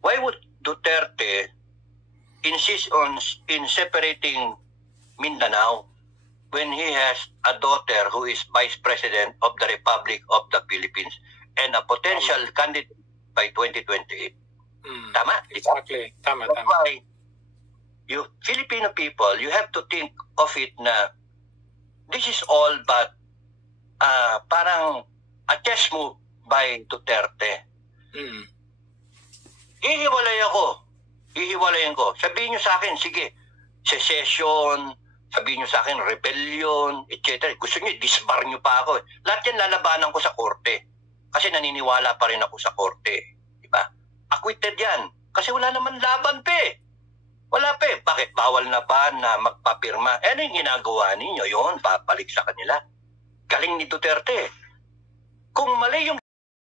why would Duterte insist in separating Mindanao when he has a daughter who is Vice President of the Republic of the Philippines and a potential candidate by 2028? Tama? Exactly. Tama. Why you Filipino people, you have to think of it na this is all but parang a chess move by Duterte. Hihiwalayin ko. Sabihin nyo sa akin, sige, secession, sabihin nyo sa akin, rebellion, etc. Gusto nyo, disbar nyo pa ako. Lahat yan lalabanan ko sa korte. Kasi naniniwala pa rin ako sa korte. Diba? Acquitted yan. Kasi wala naman laban pa eh. Wala pa eh. Bakit? Bawal na ba na magpapirma? Ano yung ginagawa ninyo? Yun, papalik sa kanila. Galing ni Duterte. Kung mali yung